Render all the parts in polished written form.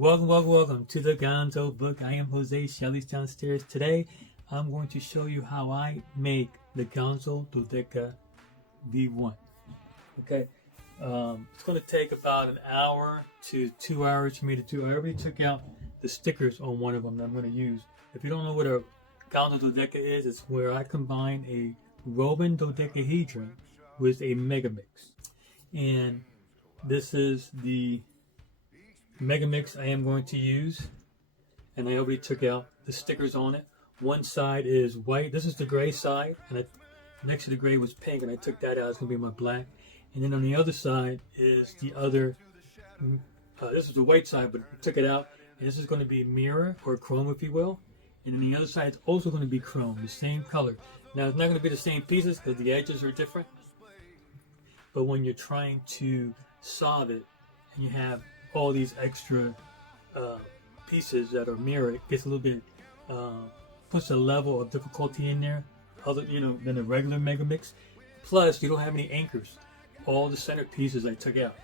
Welcome to the Gonzo book. I am Jose. Shelly's downstairs. Today, I'm going to show you how I make the Gonzo Dodeka V1. Okay, it's going to take about an hour to 2 hours for me to do. I already took out the stickers on one of them that I'm going to use. If you don't know what a Gonzo Dodeka is, it's where I combine a Roman Dodecahedron with a Megaminx. And this is the Megaminx I am going to use, and I already took out the stickers on it. One side is white. This is the gray side, and next to the gray was pink, and I took that out. It's going to be my black. And then on the other side is the other. This is the white side, but I took it out, and this is going to be mirror or chrome, if you will. And then the other side is also going to be chrome, the same color. Now it's not going to be the same pieces because the edges are different. But when you're trying to solve it, and you have all these extra pieces that are mirror, it gets a little bit puts a level of difficulty in there, than a regular Megaminx. Plus, you don't have any anchors. All the center pieces I took out,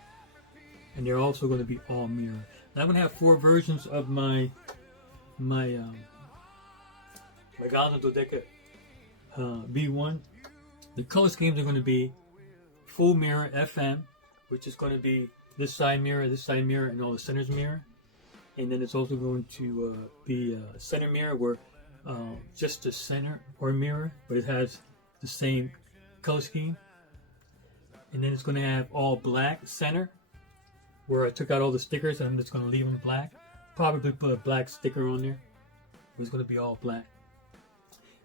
and they're also going to be all mirror. Now I'm going to have 4 versions of my Gonzo Dodeka V1. The color schemes are going to be full mirror FM, which is going to be this side mirror, and all the centers mirror. And then it's also going to be a center mirror where just the center or mirror, but it has the same color scheme. And then it's going to have all black center, where I took out all the stickers and I'm just going to leave them black. Probably put a black sticker on there. It's going to be all black.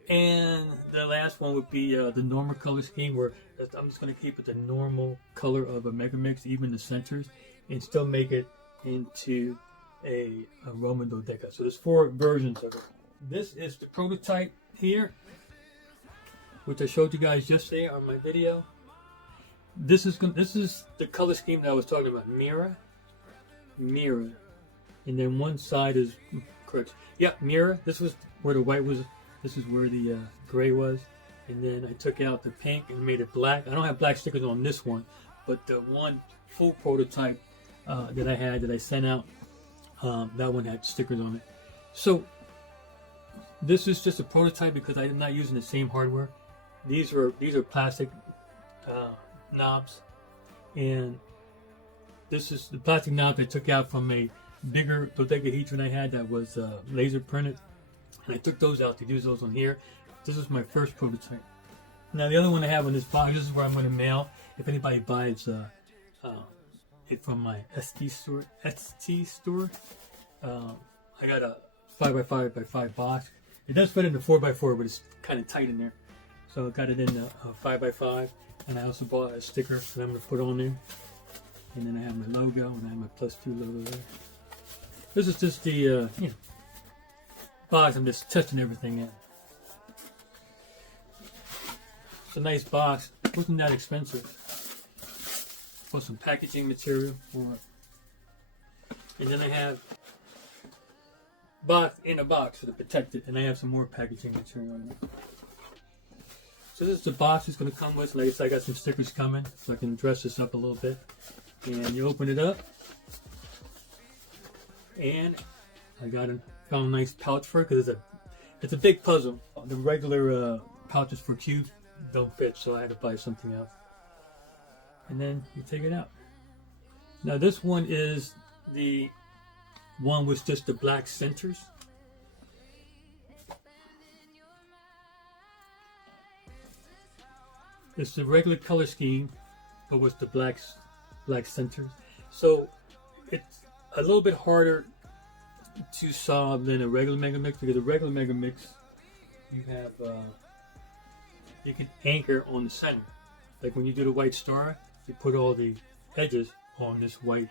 And the last one would be the normal color scheme, where I'm just going to keep it the normal color of a Megaminx, even the centers, and still make it into a Roman Dodeca. So there's 4 versions of it. This is the prototype here, which I showed you guys yesterday on my video. This is the color scheme that I was talking about: mirror, and then one side is correct. Yeah, mirror. This was where the white was. This is where the gray was, and then I took out the pink and made it black. I don't have black stickers on this one, but the one full prototype that I had, that I sent out, that one had stickers on it. So this is just a prototype because I'm not using the same hardware. These are plastic knobs, and this is the plastic knob I took out from a bigger dodecahedron I had that was laser printed. And I took those out to use those on here. This is my first prototype. Now the other one I have in this box, this is where I'm going to mail. If anybody buys it from my ST store, I got a 5x5x5 box. It does fit in the 4x4, but it's kind of tight in there. So I got it in the 5x5, and I also bought a sticker that I'm going to put on there. And then I have my logo, and I have my +2 logo there. This is just the box. I'm just testing everything in. It's a nice box. It wasn't that expensive. Put some packaging material for it. And then I have box in a box to protect it, and I have some more packaging material in there. So this is the box it's going to come with. Like I said, I got some stickers coming, so I can dress this up a little bit. And you open it up, and I found a nice pouch for it, because it's a big puzzle. The regular pouches for cubes don't fit, so I had to buy something else. And then you take it out. Now this one is the one with just the black centers. It's the regular color scheme, but with the black centers. So it's a little bit harder to solve than a regular Megaminx, because a regular Megaminx, you have you can anchor on the center. Like when you do the white star, you put all the edges on this white.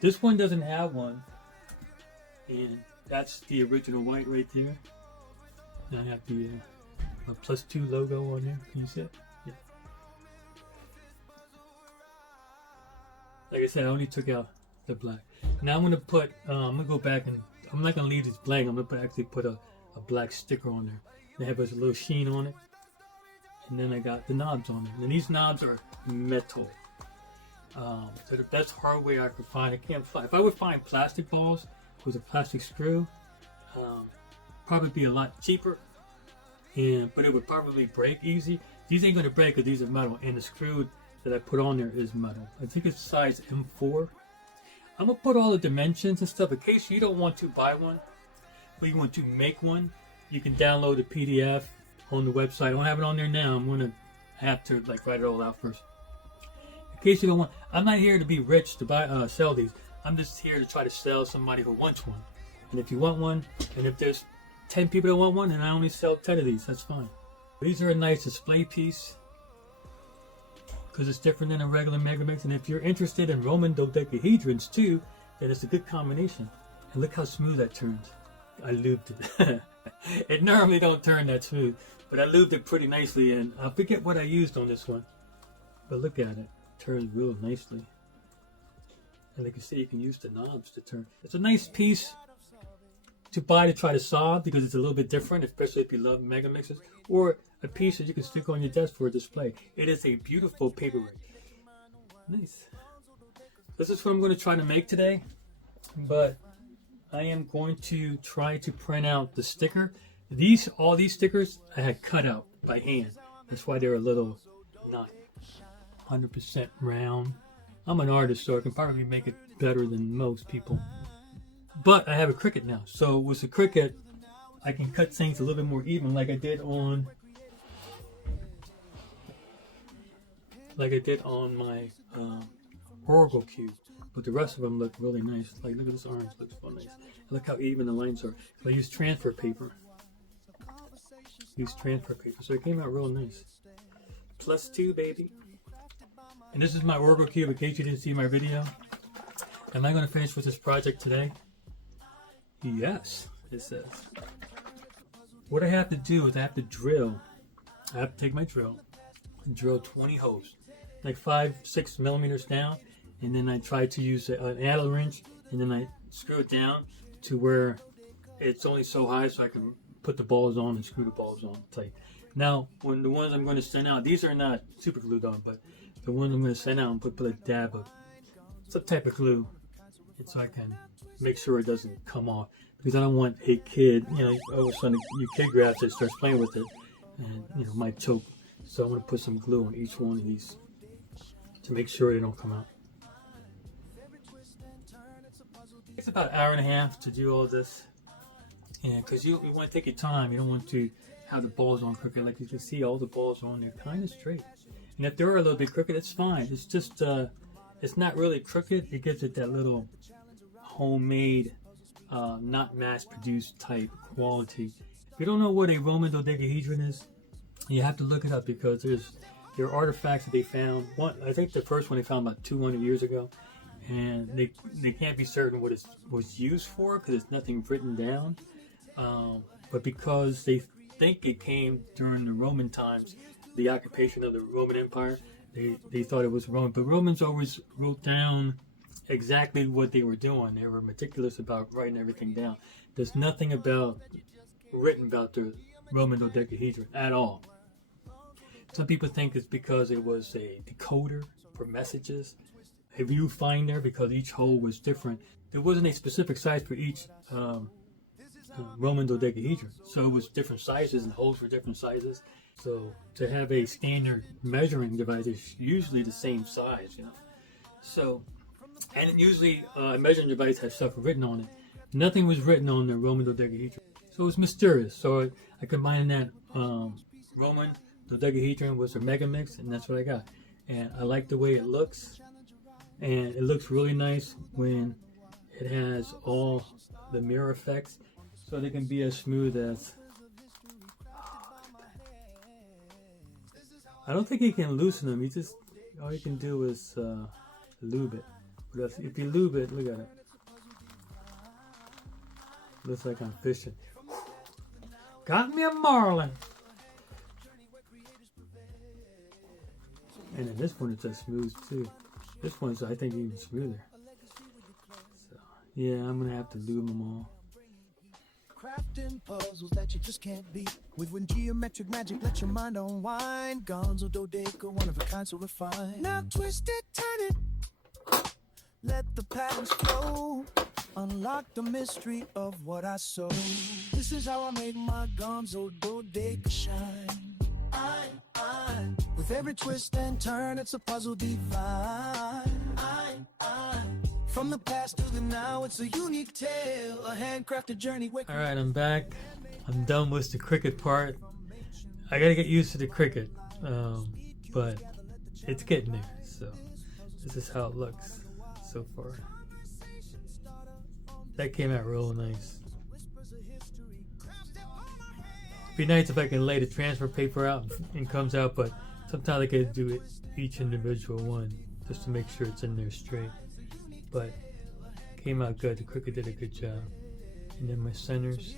This one doesn't have one, and that's the original white right there. And I have the +2 logo on there. Can you see it? Yeah. Like I said, I only took out the black. Now I'm gonna put. I'm gonna go back, and I'm not gonna leave this blank. I'm gonna actually put a black sticker on there. They have a little sheen on it, and then I got the knobs on it. And these knobs are metal. So the best hardware I could find. I can't find. If I would find plastic balls, with a plastic screw. Probably be a lot cheaper, but it would probably break easy. These ain't gonna break because these are metal, and the screw that I put on there is metal. I think it's size M4. I'm gonna put all the dimensions and stuff in case you don't want to buy one, but you want to make one. You can download the PDF on the website. I don't have it on there now. I'm gonna have to like write it all out first. In case you don't want, I'm not here to be rich to buy sell these. I'm just here to try to sell somebody who wants one. And if you want one, and if there's 10 people that want one, and I only sell 10 of these, that's fine. These are a nice display piece because it's different than a regular Megaminx. And if you're interested in Roman dodecahedrons too, then it's a good combination. And look how smooth that turns. I lubed it. It normally don't turn that smooth, but I lubed it pretty nicely, and I forget what I used on this one. But look at it. It turns real nicely. And like you see, you can use the knobs to turn. It's a nice piece to buy to try to solve because it's a little bit different, especially if you love Megamixes, or a piece that you can stick on your desk for a display. It is a beautiful paperweight. Nice. This is what I'm going to try to make today, but I am going to try to print out the sticker. All these stickers I had cut out by hand. That's why they're a little not 100% round. I'm an artist, so I can probably make it better than most people. But I have a Cricut now, so with the Cricut, I can cut things a little bit more even, like I did on my Oracle cube. But the rest of them look really nice. Like, look at this orange, looks so nice. Look how even the lines are. I used transfer paper. So it came out real nice. +2, baby. And this is my Oracle cube, in case you didn't see my video. Am I going to finish with this project today? Yes, it says. What I have to do is I have to drill. I have to take my drill and drill 20 holes, like 5-6 millimeters down, and then I try to use an Allen wrench, and then I screw it down to where it's only so high so I can put the balls on and screw the balls on tight. Now, when the ones I'm going to send out, these are not super glued on, but the ones I'm going to send out and put a dab of some type of glue, and so I can make sure it doesn't come off, because I don't want a kid, all of a sudden your kid grabs it, starts playing with it, and might choke. So I'm going to put some glue on each one of these to make sure they don't come out. It's about an hour and a half to do all this, and because you want to take your time, you don't want to have the balls on crooked. Like you can see, all the balls are on there kind of straight, and if they're a little bit crooked, it's fine. It's just it's not really crooked. It gives it that little homemade, not mass-produced type quality. If you don't know what a Roman dodecahedron is, you have to look it up, because there are artifacts that they found. I think the first one they found about 200 years ago, and they can't be certain what it was used for because it's nothing written down. But because they think it came during the Roman times, the occupation of the Roman Empire, they thought it was Roman. But Romans always wrote down exactly what they were doing. They were meticulous about writing everything down. There's nothing written about the Roman dodecahedron at all. Some people think it's because it was a decoder for messages, a viewfinder, because each hole was different. There wasn't a specific size for each Roman dodecahedron, so it was different sizes, and holes were different sizes. So to have a standard measuring device is usually the same size, So, and usually a measuring device has stuff written on it. Nothing was written on the Roman dodecahedron, so it was mysterious. So I combined that Roman dodecahedron with a Megaminx, and that's what I got. And I like the way it looks, and it looks really nice when it has all the mirror effects, so they can be as smooth as. I don't think you can loosen them. All you can do is lube it. But if you lube it, look at it. Looks like I'm fishing. Got me a marlin. And then this one is as smooth too. This one's, I think, even smoother. So yeah, I'm gonna have to lube them all. Crafting puzzles that you just can't beat. With when geometric magic let your mind unwind. Gonzo Dodeka, one of a kind so refined. Now twist it, turn it. Let the patterns flow. Unlock unlock the mystery of what I sow. This is how I make my Gonzo Dodeka shine. With every twist and turn, it's a puzzle divine. From the past to the now, it's a unique tale, a handcrafted journey. Alright, I'm back. I'm done with the Cricut part. I gotta get used to the Cricut, but it's getting there. So this is how it looks so far. That came out real nice. It'd be nice if I can lay the transfer paper out and comes out, but sometimes I gotta do it each individual one just to make sure it's in there straight. But came out good. The Cricut did a good job. And then my centers.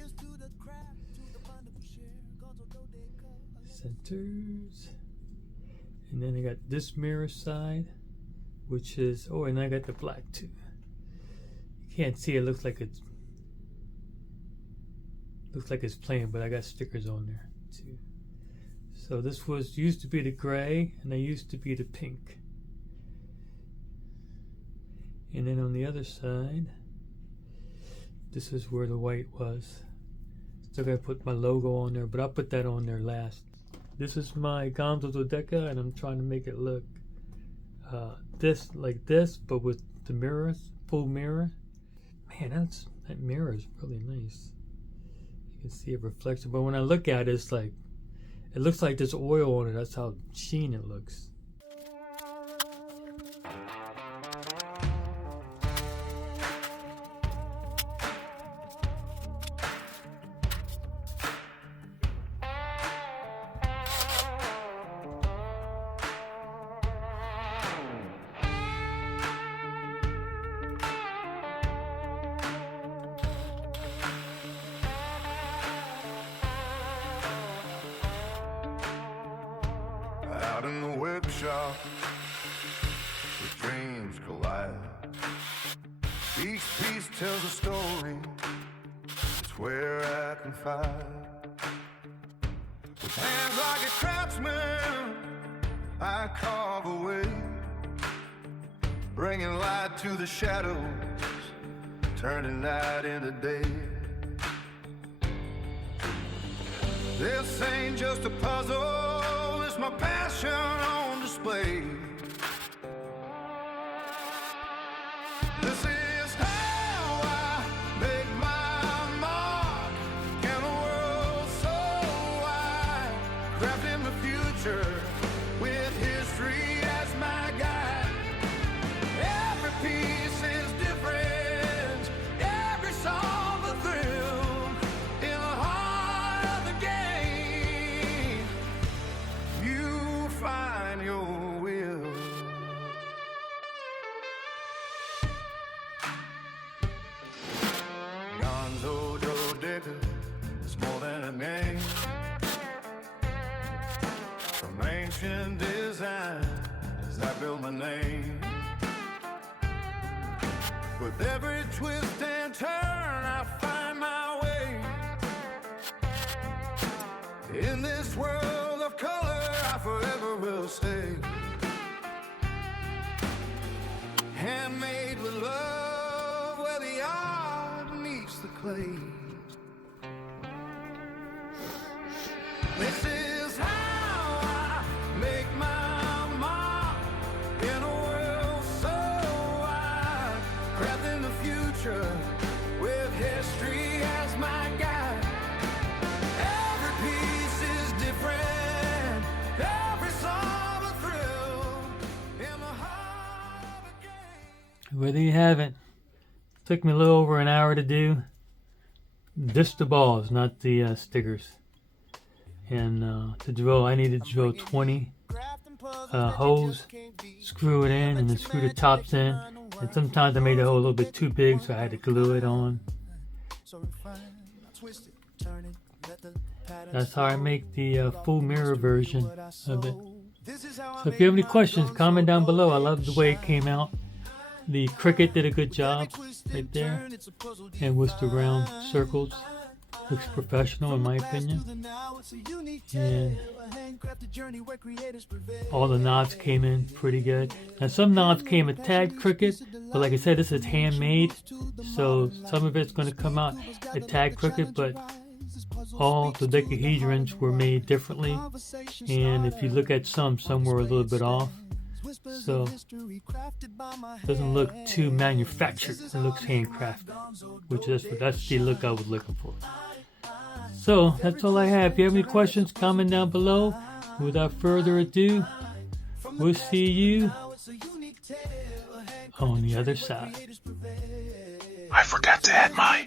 Centers. And then I got this mirror side, which is, oh, and I got the black too. You can't see it, looks like it's plain, but I got stickers on there too. So this used to be the gray, and I used to be the pink. And then on the other side, this is where the white was. Still gotta put my logo on there, but I'll put that on there last. This is my Gonzo Dodeka, and I'm trying to make it look this like this, but with the mirrors, full mirror. Man, that mirror is really nice. You can see a reflection, but when I look at it, it's like, it looks like there's oil on it. That's how sheen it looks. Out in the web shop, the dreams collide. Each piece tells a story, it's where I confide. With hands like a craftsman, I carve away, bringing light to the shadows, turning night into day. This ain't just a puzzle, it's my passion on display. This is how I make my mark in a world so wide, crafting the future with history as my guide. Every piece is different, every song a thrill. In the heart of the game, you find your will. Gonzo Dodeka is more than a name. From ancient design as I build my name. With every twist and turn, I find my way. In this world of color, I forever will stay. Handmade with love, where the art meets the clay. This is how I make my mark in a world so wide, crafting the future with history as my guide. Every piece is different, every song a thrill, in the heart of the game. Well, there you have it. Took me a little over an hour to do. Just the balls, not the stickers. And to drill, I needed to drill 20 holes, screw it in, and then screw the tops in. And sometimes I made the hole a little bit too big, so I had to glue it on. That's how I make the full mirror version of it. So if you have any questions, comment down below. I love the way it came out. The Cricut did a good job right there, and with the round circles. Looks professional in my opinion. And all the knots came in pretty good. Now some knots came a tad crooked, but like I said, this is handmade, so some of it's going to come out a tad crooked, but all the Dodecahedrons were made differently. And if you look at some were a little bit off. So it doesn't look too manufactured. It looks handcrafted, that's the look I was looking for. So that's all I have. If you have any questions, comment down below. Without further ado, we'll see you on the other side. I forgot to add my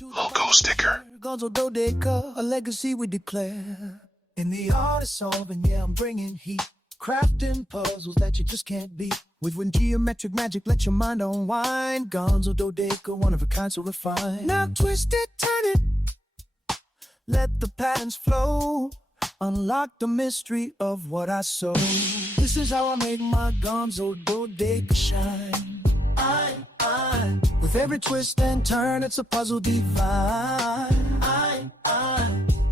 logo sticker. Gonzo Dodeka, a legacy we declare. In the art of solving, yeah, I'm bringing heat. Crafting puzzles that you just can't beat. With when geometric magic, let your mind unwind. Gonzo Dodeka, one of a kind, so refined. Now twist it, turn it, let the patterns flow. Unlock the mystery of what I sow. This is how I make my Gonzo Dodeka shine. With every twist and turn, it's a puzzle divine.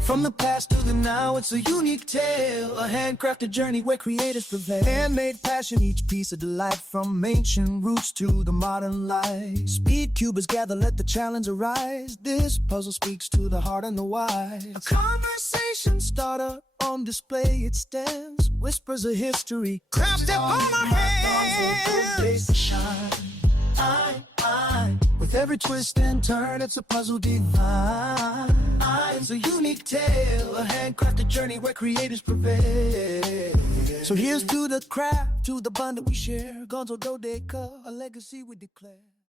From the past to the now, it's a unique tale, a handcrafted journey where creators prevail. Handmade passion, each piece a delight, from ancient roots to the modern life. Speed cubers gather, let the challenge arise. This puzzle speaks to the heart and the wise. A conversation starter on display, it stands, whispers of history. Crafted on my hands. Shine. With every twist and turn, it's a puzzle divine. It's a unique tale, a handcrafted journey where creators prevail. So here's to the craft, to the bond that we share. Gonzo Dodeka, a legacy we declare.